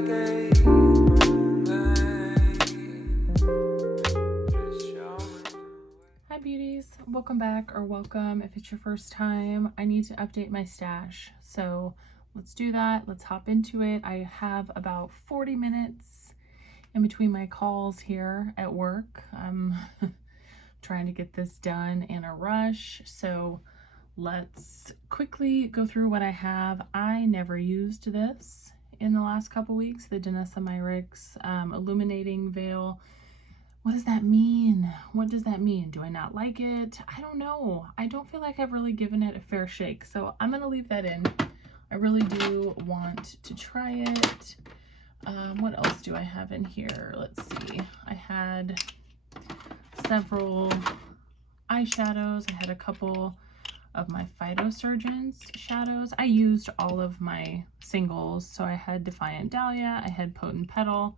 Hi beauties, welcome back, or welcome if it's your first time. I need to update my stash, so let's do that. Let's hop into it. I have about 40 minutes in between my calls here at work. I'm trying to get this done in a rush, so let's quickly go through what I have. I never used this in the last couple weeks, the Danessa Myricks illuminating veil. What does that mean? What does that mean? Do I not like it? I don't know. I don't feel like I've really given it a fair shake, so I'm gonna leave that in. I really do want to try it. What else do I have in here? Let's see. I had several eyeshadows. I had a couple of my Phytosurgeons shadows. I used all of my singles, so I had Defiant Dahlia, I had Potent Petal.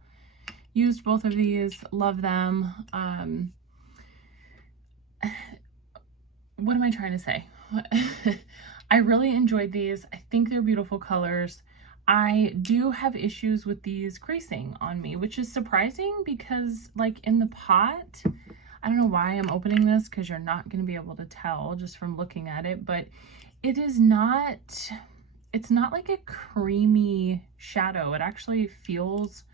Used both of these, love them. What am I trying to say? I really enjoyed these. I think they're beautiful colors. I do have issues with these creasing on me, which is surprising because like in the pot, I don't know why I'm opening this because you're not going to be able to tell just from looking at it, but it is not, it's not like a creamy shadow. It actually feels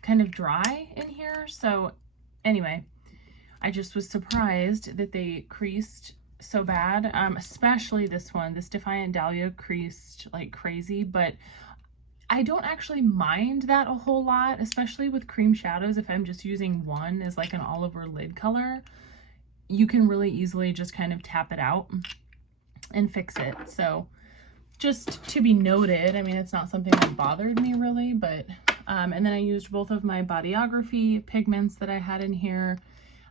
kind of dry in here. So anyway, I just was surprised that they creased so bad, especially this one. This Defiant Dahlia creased like crazy, but I don't actually mind that a whole lot, especially with cream shadows. If I'm just using one as like an all over lid color, you can really easily just kind of tap it out and fix it. So just to be noted, I mean, it's not something that bothered me really, but and then I used both of my Bodyography pigments that I had in here.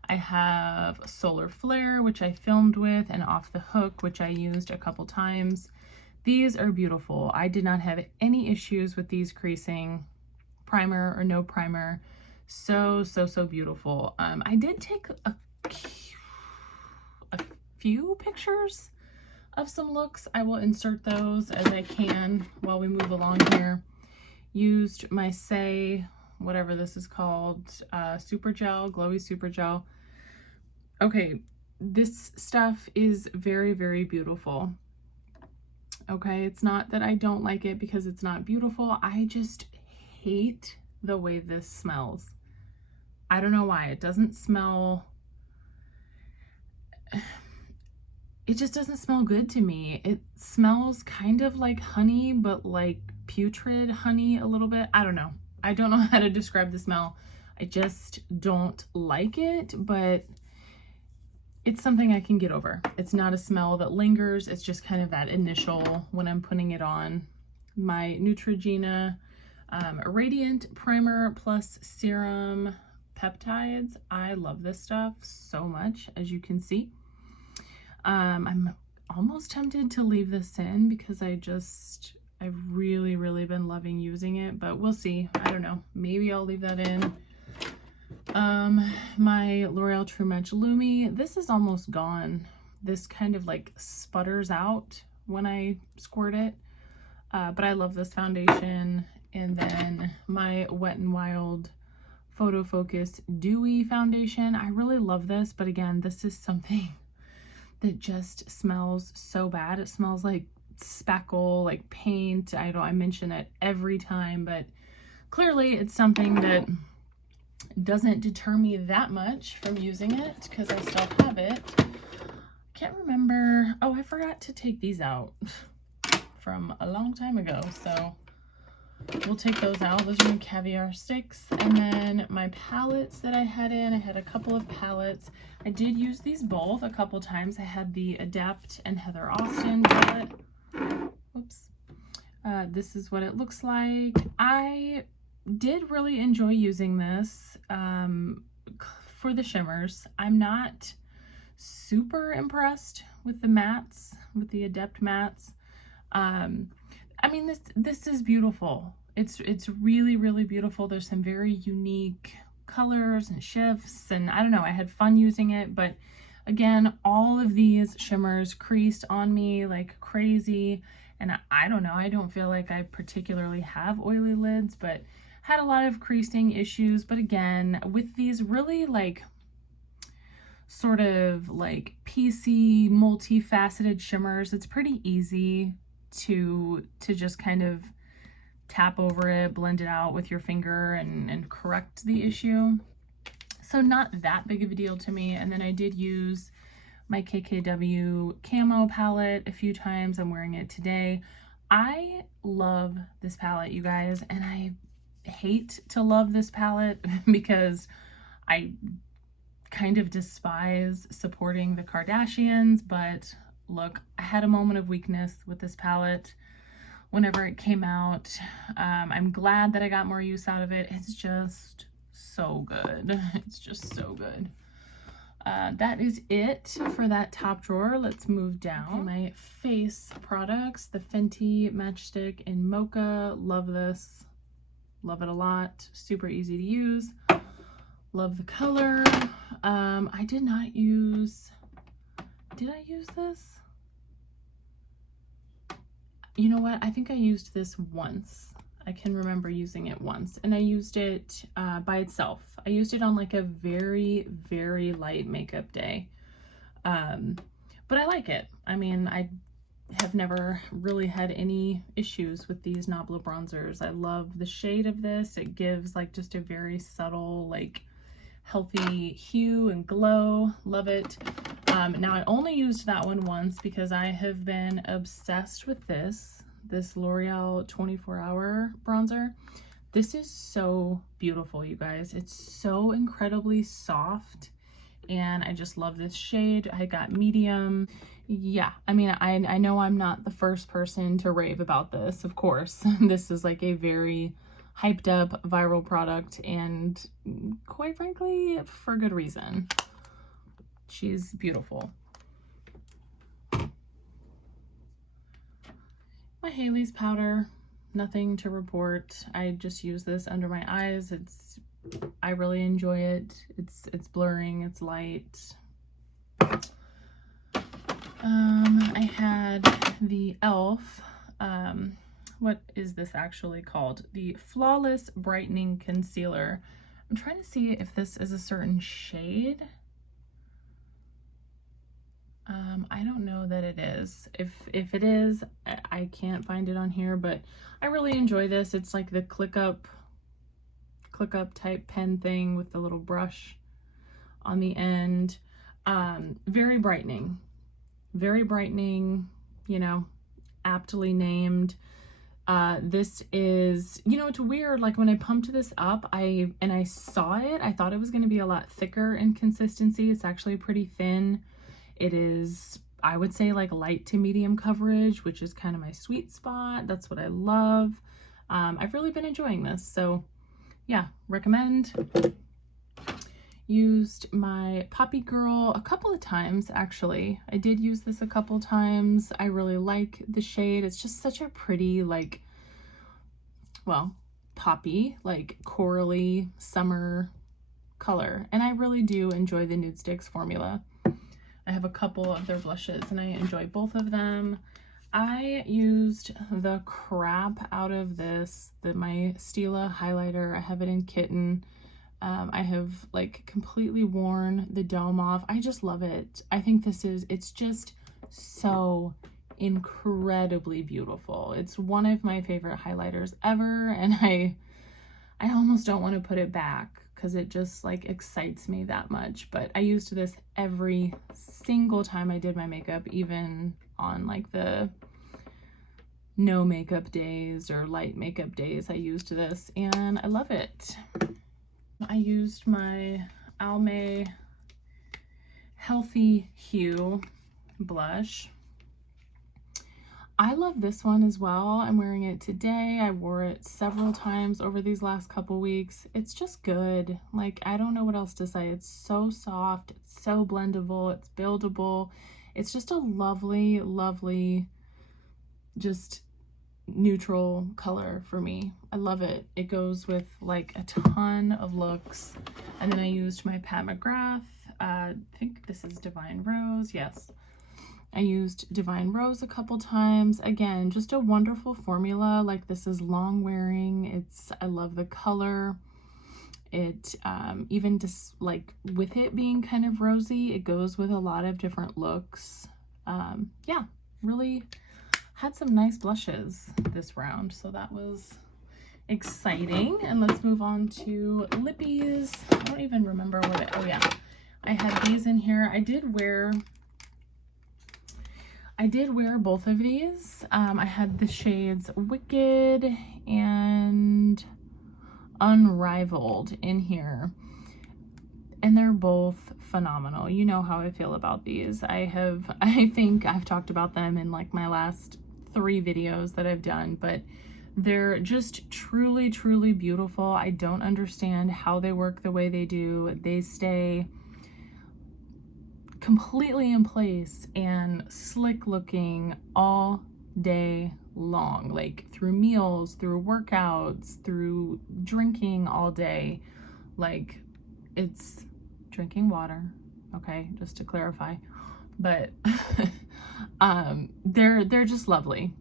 I have Solar Flare, which I filmed with, and Off the Hook, which I used a couple times. These are beautiful. I did not have any issues with these creasing, primer or no primer. So beautiful. I did take a few pictures of some looks. I will insert those as I can while we move along here. Used my Say, whatever this is called, Super Gel, Glowy Super Gel. Okay, this stuff is very beautiful. Okay, it's not that I don't like it because it's not beautiful. I just hate the way this smells. I don't know why. It doesn't smell, it just doesn't smell good to me. It smells kind of like honey, but like putrid honey a little bit. I don't know. I don't know how to describe the smell. I just don't like it, but it's something I can get over. It's not a smell that lingers. It's just kind of that initial when I'm putting it on. My Neutrogena Radiant Primer plus Serum Peptides. I love this stuff so much, as you can see. I'm almost tempted to leave this in because I've really been loving using it, but we'll see. I don't know. Maybe I'll leave that in. My L'Oreal True Match Lumi. This is almost gone. This kind of like sputters out when I squirt it. But I love this foundation. And then my Wet n Wild Photo Focus Dewy foundation. I really love this, but again, this is something that just smells so bad. It smells like speckle, like paint. I mention it every time, but clearly it's something that doesn't deter me that much from using it because I still have it. Can't remember. Oh, I forgot to take these out from a long time ago, so we'll take those out. Those are my Caviar sticks. And then my palettes that I had in, I had a couple of palettes. I did use these both a couple times. I had the Adept and Heather Austin palette. Whoops. This is what it looks like. I did really enjoy using this for the shimmers. I'm not super impressed with the mattes, with the Adept mattes. I mean, this is beautiful. It's really beautiful. There's some very unique colors and shifts, and I don't know, I had fun using it, but again, all of these shimmers creased on me like crazy, and I don't know, I don't feel like I particularly have oily lids, but had a lot of creasing issues, but again, with these really like sort of like piecey, multifaceted shimmers, it's pretty easy to just kind of tap over it, blend it out with your finger and correct the issue. So not that big of a deal to me. And then I did use my KKW camo palette a few times. I'm wearing it today. I love this palette, you guys, and I hate to love this palette because I kind of despise supporting the Kardashians, but look, I had a moment of weakness with this palette whenever it came out. I'm glad that I got more use out of it. It's just so good. It's just so good. That is it for that top drawer. Let's move down. Okay, my face products, the Fenty Matchstick in Mocha. Love this. Love it a lot. Super easy to use. Love the color. I did not use, did I use this? You know what? I think I used this once. I can remember using it once, and I used it by itself. I used it on like a very, very light makeup day. But I like it. I mean, I have never really had any issues with these Nabla bronzers. I love the shade of this. It gives like just a very subtle, like healthy hue and glow. Love it. Now I only used that one once because I have been obsessed with this L'Oreal 24-hour bronzer. This is so beautiful, you guys. It's so incredibly soft, and I just love this shade. I got medium. Yeah, I mean, I know I'm not the first person to rave about this, of course. This is like a very hyped up viral product, and quite frankly, for good reason. She's beautiful. My Haley's powder, nothing to report. I just use this under my eyes. I really enjoy it. It's blurring, it's light. I had the e.l.f. What is this actually called? The Flawless Brightening Concealer. I'm trying to see if this is a certain shade. I don't know that it is. If it is, I can't find it on here, but I really enjoy this. It's like the click up type pen thing with the little brush on the end. Very brightening, you know, aptly named. This is, you know, it's weird, like when I pumped this up, I saw it, I thought it was going to be a lot thicker in consistency. It's actually pretty thin. It is, I would say, like light to medium coverage, which is kind of my sweet spot. That's what I love. I've really been enjoying this, so yeah, recommend. Used my Poppy Girl a couple of times, actually. I did use this a couple times. I really like the shade. It's just such a pretty, like, well, poppy, like corally summer color. And I really do enjoy the Nude Sticks formula. I have a couple of their blushes and I enjoy both of them. I used the crap out of this, my Stila highlighter. I have it in Kitten. I have like completely worn the dome off. I just love it. I think it's just so incredibly beautiful. It's one of my favorite highlighters ever, and I almost don't want to put it back because it just like excites me that much. But I used this every single time I did my makeup, even on like the no makeup days or light makeup days. I used this and I love it. I used my Almay Healthy Hue blush. I love this one as well. I'm wearing it today. I wore it several times over these last couple weeks. It's just good. Like, I don't know what else to say. It's so soft. It's so blendable. It's buildable. It's just a lovely, lovely, just neutral color for me. I love it. It goes with like a ton of looks. And then I used my Pat McGrath. I think this is Divine Rose. Yes. I used Divine Rose a couple times. Again, just a wonderful formula. Like, this is long wearing. I love the color. It even just like with it being kind of rosy, it goes with a lot of different looks. Yeah, really had some nice blushes this round, so that was exciting. And let's move on to lippies. I don't even remember oh yeah, I had these in here. I did wear both of these. I had the shades Wicked and Unrivaled in here, and they're both phenomenal. You know how I feel about these. I think I've talked about them in like my last 3 videos that I've done, but they're just truly, truly beautiful. I don't understand how they work the way they do. They stay completely in place and slick looking all day long, like through meals, through workouts, through drinking all day. Like, it's drinking water, okay, just to clarify. But they're just lovely.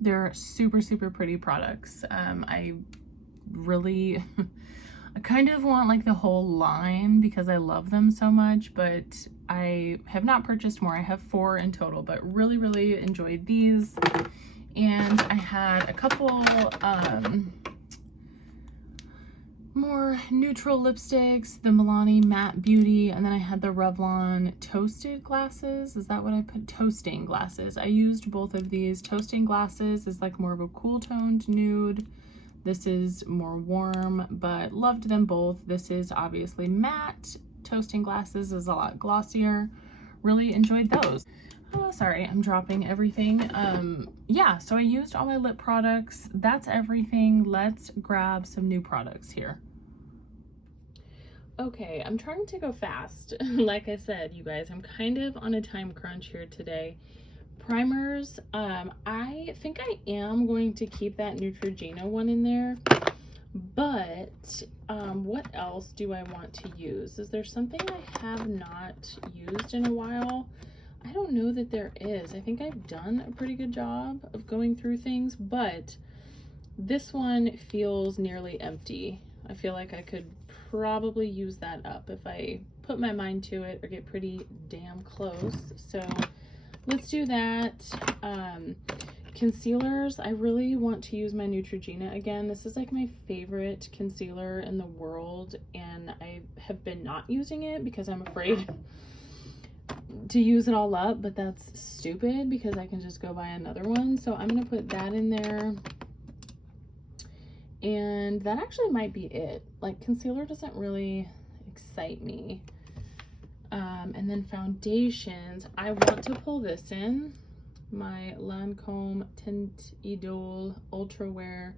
They're super, super pretty products. I really I kind of want like the whole line because I love them so much, but I have not purchased more. I have 4 in total, but really, really enjoyed these. And I had a couple more neutral lipsticks, the Milani Matte Beauty, and then I had the Revlon Toasted Glasses. Is that what I put? Toasting Glasses. I used both of these. Toasting Glasses is like more of a cool toned nude. This is more warm, but loved them both. This is obviously matte. Toasting Glasses is a lot glossier. Really enjoyed those. Oh, sorry, I'm dropping everything. Yeah, so I used all my lip products. That's everything. Let's grab some new products here. Okay, I'm trying to go fast. Like I said, you guys, I'm kind of on a time crunch here today. Primers, I think I am going to keep that Neutrogena one in there, but what else do I want to use? Is there something I have not used in a while? I don't know that there is. I think I've done a pretty good job of going through things, but this one feels nearly empty. I feel like I could probably use that up if I put my mind to it or get pretty damn close. So let's do that. Concealers, I really want to use my Neutrogena again. This is like my favorite concealer in the world, and I have been not using it because I'm afraid to use it all up, but that's stupid because I can just go buy another one. So I'm gonna put that in there, and that actually might be it. Like, concealer doesn't really excite me. And then foundations, I want to pull this in, my Lancome Tint Idole Ultra Wear.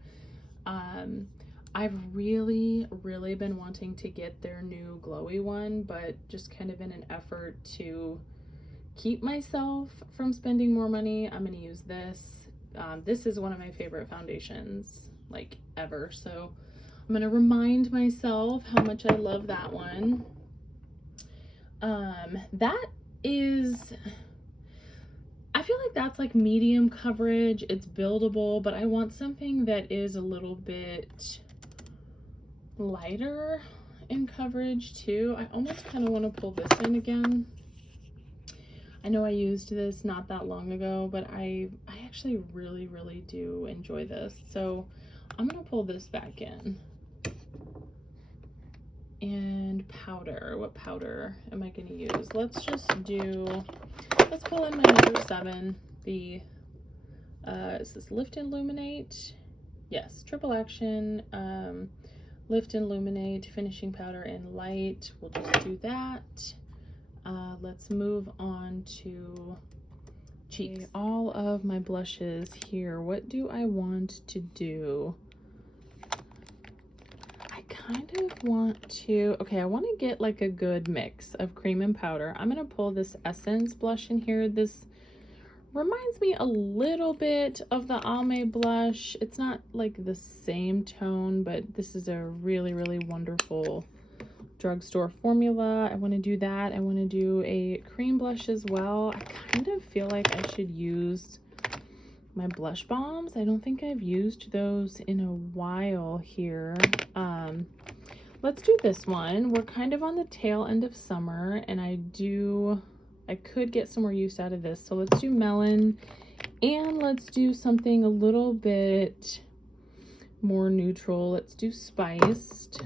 I've really been wanting to get their new glowy one, but just kind of in an effort to keep myself from spending more money, I'm gonna use this. This is one of my favorite foundations, like, ever, so I'm gonna remind myself how much I love that one. That is, I feel like that's like medium coverage. It's buildable, but I want something that is a little bit lighter in coverage too. I almost kind of want to pull this in again. I know I used this not that long ago, but I actually really do enjoy this. So I'm gonna pull this back in. And powder, what powder am I going to use? Let's pull in my number 7, the is this Lift and Illuminate? Yes, triple action, Lift and Illuminate finishing powder in light. We'll just do that. Let's move on to cheeks. Okay, all of my blushes here. What do I want to do? Kind of want to, okay, I want to get like a good mix of cream and powder. I'm going to pull this Essence blush in here. This reminds me a little bit of the Almay blush. It's not like the same tone, but this is a really wonderful drugstore formula. I want to do that. I want to do a cream blush as well. I kind of feel like I should use my blush bombs. I don't think I've used those in a while here. Let's do this one. We're kind of on the tail end of summer, and I could get some more use out of this. So let's do melon, and let's do something a little bit more neutral. Let's do spiced.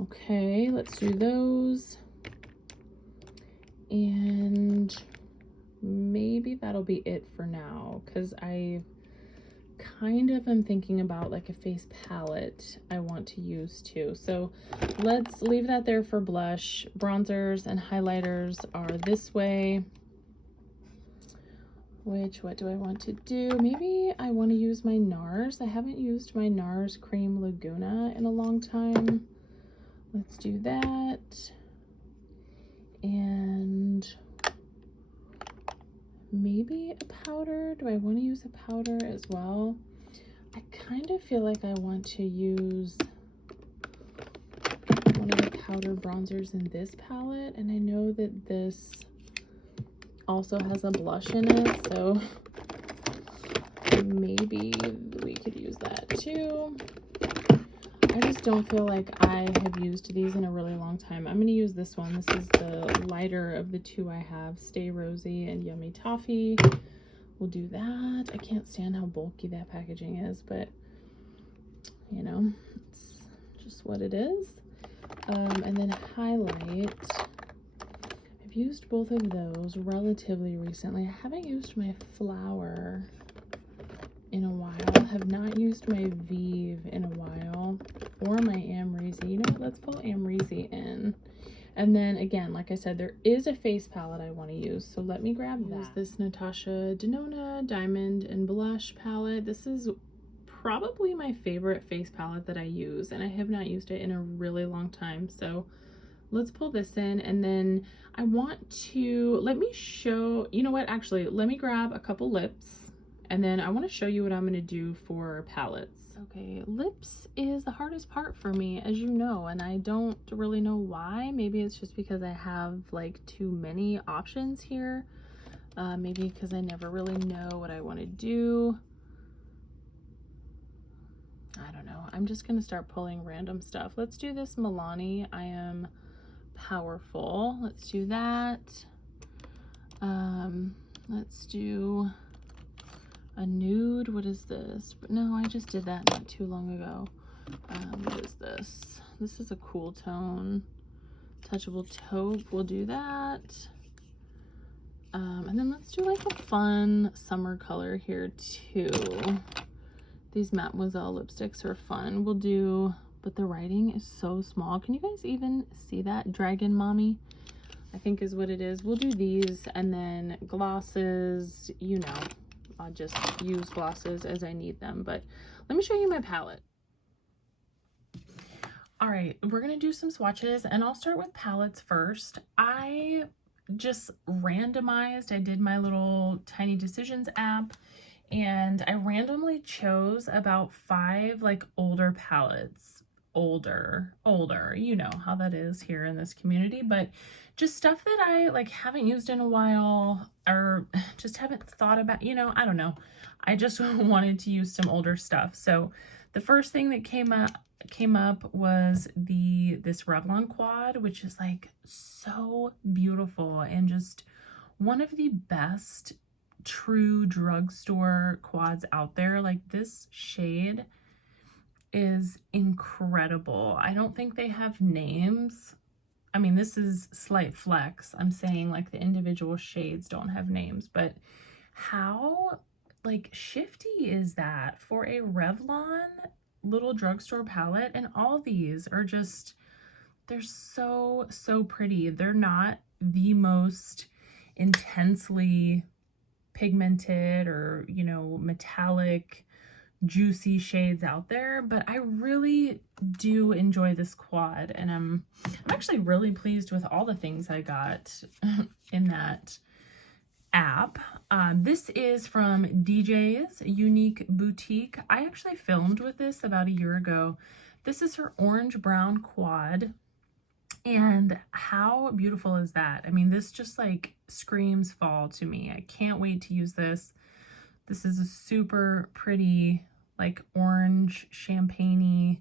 Okay, let's do those. And maybe that'll be it for now, because I kind of am thinking about like a face palette I want to use too. So let's leave that there for blush. Bronzers and highlighters are this way. What do I want to do? Maybe I want to use my NARS. I haven't used my NARS Cream Laguna in a long time. Let's do that. And maybe a powder. Do I want to use a powder as well? I kind of feel like I want to use one of the powder bronzers in this palette, and I know that this also has a blush in it, so maybe we could use that too. I just don't feel like I have used these in a really long time. I'm going to use this one. This is the lighter of the two I have, Stay Rosy and Yummy Toffee. We'll do that. I can't stand how bulky that packaging is, but you know, it's just what it is. And then highlight. I've used both of those relatively recently. I haven't used my Flower in a while. Have not used my Vive in a while, or my Amrezy. You know what? Let's pull Amrezy in. And then again, like I said, there is a face palette I want to use, so let me grab that. Use this Natasha Denona Diamond and Blush palette. This is probably my favorite face palette that I use, and I have not used it in a really long time. So let's pull this in, and then I want to, let me show, you know what, actually, let me grab a couple lips, and then I want to show you what I'm going to do for palettes. Okay, lips is the hardest part for me, as you know, and I don't really know why. Maybe it's just because I have like too many options here. Maybe because I never really know what I want to do. I don't know. I'm just going to start pulling random stuff. Let's do this Milani I Am Powerful. Let's do that. Let's do a nude. What is this? But no, I just did that not too long ago. What is this? This is a cool tone. Touchable Taupe. We'll do that. And then let's do like a fun summer color here too. These Mademoiselle lipsticks are fun. We'll do, but the writing is so small. Can you guys even see that? Dragon Mommy, I think is what it is. We'll do these, and then glosses, you know, I'll just use glosses as I need them. But let me show you my palette. All right, we're gonna do some swatches, and I'll start with palettes first. I just randomized. I did my little Tiny Decisions app, and I randomly chose about 5 like older palettes. Older, you know how that is here in this community, but just stuff that I like haven't used in a while, or just haven't thought about, you know, I don't know. I just wanted to use some older stuff. So the first thing that came up was this Revlon quad, which is like so beautiful and just one of the best true drugstore quads out there. Like, this shade is incredible. I don't think they have names. I mean, this is slight flex. I'm saying like the individual shades don't have names, but how like shifty is that for a Revlon little drugstore palette? And all these are just, they're so pretty. They're not the most intensely pigmented or, you know, metallic juicy shades out there, but I really do enjoy this quad, and I'm actually really pleased with all the things I got in that app. This is from DJ's Unique Boutique. I actually filmed with this about a year ago This is her orange brown quad. And how beautiful is that? I mean, this just like screams fall to me. I can't wait to use this. This is a super pretty, like orange champagne-y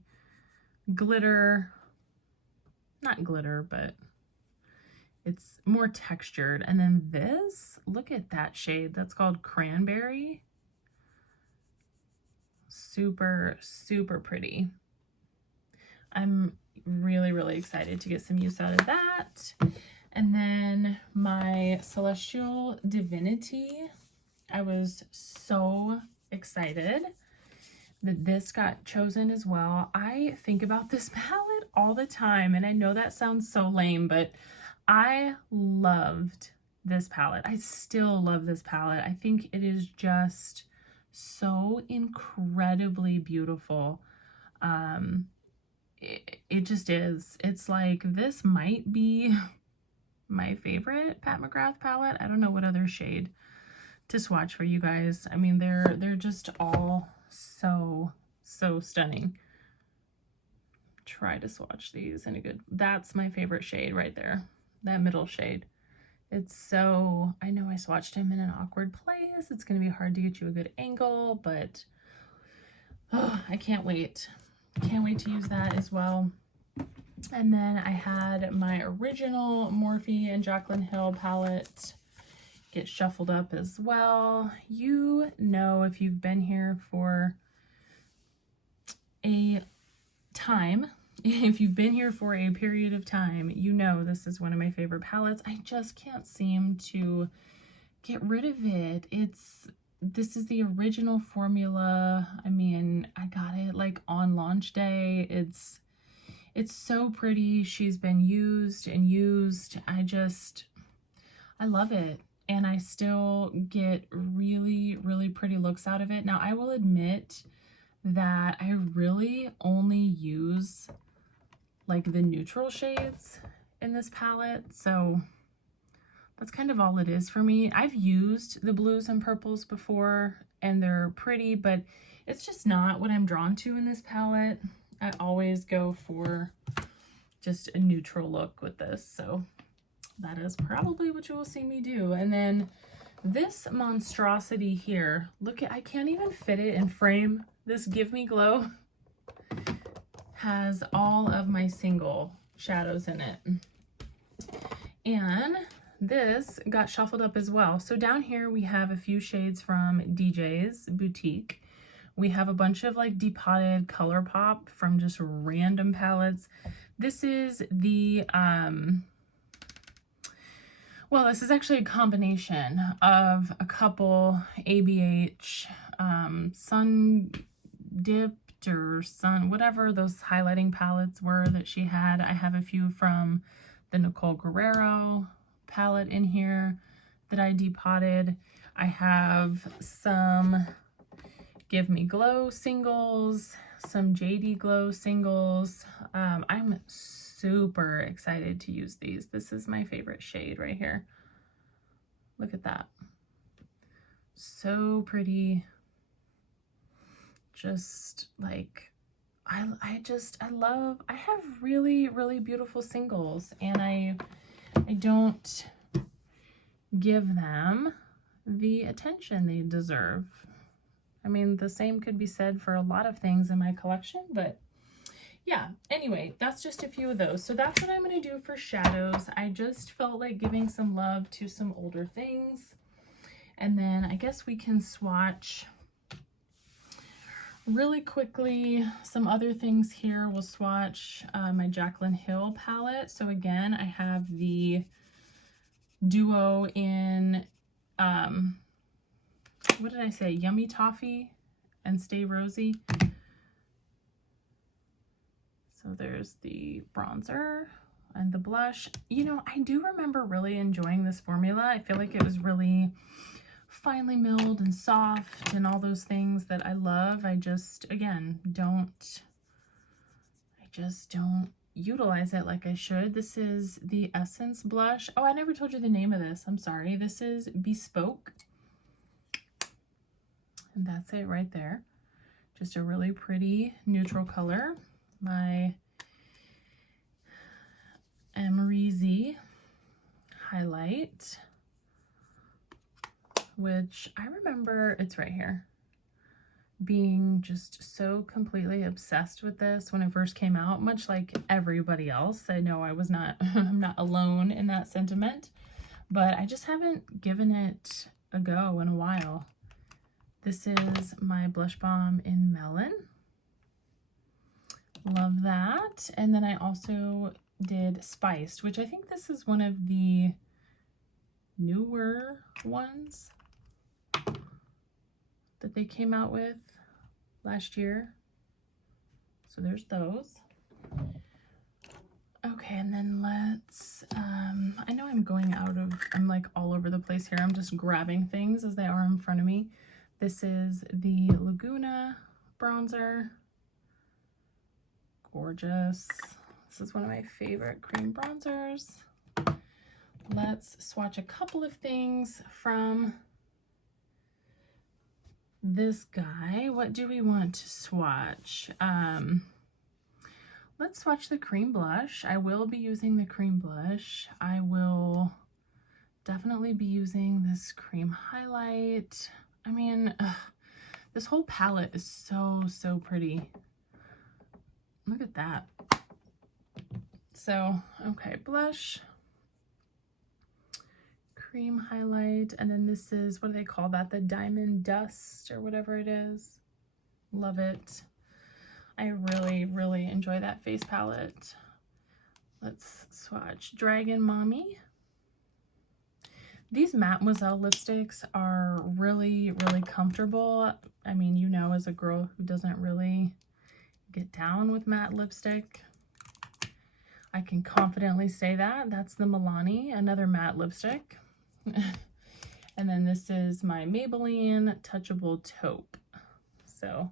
glitter. Not glitter, but it's more textured. And then this, look at that shade. That's called Cranberry. Super, super pretty. I'm really excited to get some use out of that. And then my Celestial Divinity, I was so excited that this got chosen as well. I think about this palette all the time, and I know that sounds so lame, but I loved this palette. I still love this palette. I think it is just so incredibly beautiful. It just is. It's like, this might be my favorite Pat McGrath palette. I don't know what other shade to swatch for you guys. I mean, they're just all so stunning. Try to swatch these in a good, that's my favorite shade right there, that middle shade. It's so, I know I swatched him in an awkward place. It's going to be hard to get you a good angle, but oh, I can't wait. Can't wait to use that as well. And then I had my original Morphe and Jaclyn Hill palette get shuffled up as well. You know, if you've been here for a time, if you've been here for a period of time, you know this is one of my favorite palettes. I just can't seem to get rid of it. This is the original formula. I mean, I got it like on launch day. It's so pretty. She's been used and used. I love it. And I still get really pretty looks out of it. Now, I will admit that I really only use like the neutral shades in this palette. So that's kind of all it is for me. I've used the blues and purples before and they're pretty, but it's just not what I'm drawn to in this palette. I always go for just a neutral look with this. So that is probably what you will see me do. And then this monstrosity here, look at, I can't even fit it in frame. This Give Me Glow has all of my single shadows in it. And this got shuffled up as well. So down here we have a few shades from DJ's Boutique. We have a bunch of like depotted color pop from just random palettes. This is the, well, this is actually a combination of a couple ABH Sun Dipped or Sun, whatever those highlighting palettes were that she had. I have a few from the Nicole Guerrero palette in here that I depotted. I have some Give Me Glow singles, some JD Glow singles. I'm super excited to use these. This is my favorite shade right here. Look at that. So pretty. Just like, I have really beautiful singles, and I don't give them the attention they deserve. I mean, the same could be said for a lot of things in my collection, but yeah, anyway, that's just a few of those. So that's what I'm going to do for shadows. I just felt like giving some love to some older things. And then I guess we can swatch really quickly some other things here. We'll swatch my Jaclyn Hill palette. So again, I have the duo in, what did I say? Yummy Toffee and Stay Rosy. So there's the bronzer and the blush. You know, I do remember really enjoying this formula. I feel like it was really finely milled and soft and all those things that I love. I just, again, don't utilize it like I should. This is the Essence blush. Oh, I never told you the name of this. I'm sorry. This is Bespoke. And that's it right there. Just a really pretty neutral color. my Emery highlight, which I remember, it's right here, being just so completely obsessed with this when it first came out, much like everybody else. I know I was not, I'm not alone in that sentiment, but I just haven't given it a go in a while. This is my blush balm in Melon. Love that. And then I also did Spiced, which I think this is one of the newer ones that they came out with last year. So there's those. Okay, and then let's, I know I'm going out of, I'm like all over the place here. I'm just grabbing things as they are in front of me. This is the Laguna bronzer. Gorgeous. This is one of my favorite cream bronzers. Let's swatch a couple of things from this guy. What do we want to swatch? Let's swatch the cream blush. I will be using the cream blush. I will definitely be using this cream highlight. I mean, this whole palette is so pretty. Look at that. So, okay, blush, cream highlight, and then this is, what do they call that? The Diamond Dust or whatever it is. Love it. I really enjoy that face palette. Let's swatch Dragon Mommy. These Mademoiselle lipsticks are really comfortable. I mean, you know, as a girl who doesn't really get down with matte lipstick, I can confidently say that. That's the Milani, another matte lipstick. And then this is my Maybelline Touchable Taupe. So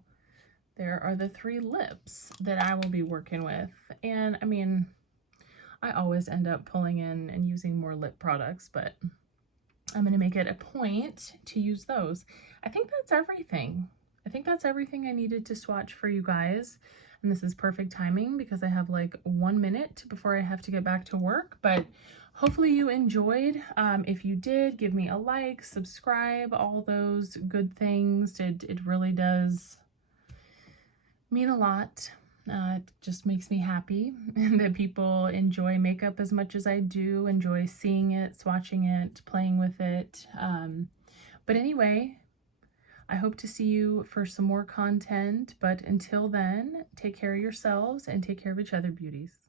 there are the 3 lips that I will be working with. And I mean, I always end up pulling in and using more lip products, but I'm going to make it a point to use those. I think that's everything. I think that's everything I needed to swatch for you guys. And this is perfect timing because I have like 1 minute before I have to get back to work. But hopefully you enjoyed. If you did, give me a like, subscribe, all those good things. It really does mean a lot. It just makes me happy that people enjoy makeup as much as I do, enjoy seeing it, swatching it, playing with it. But anyway, I hope to see you for some more content, but until then, take care of yourselves and take care of each other, beauties.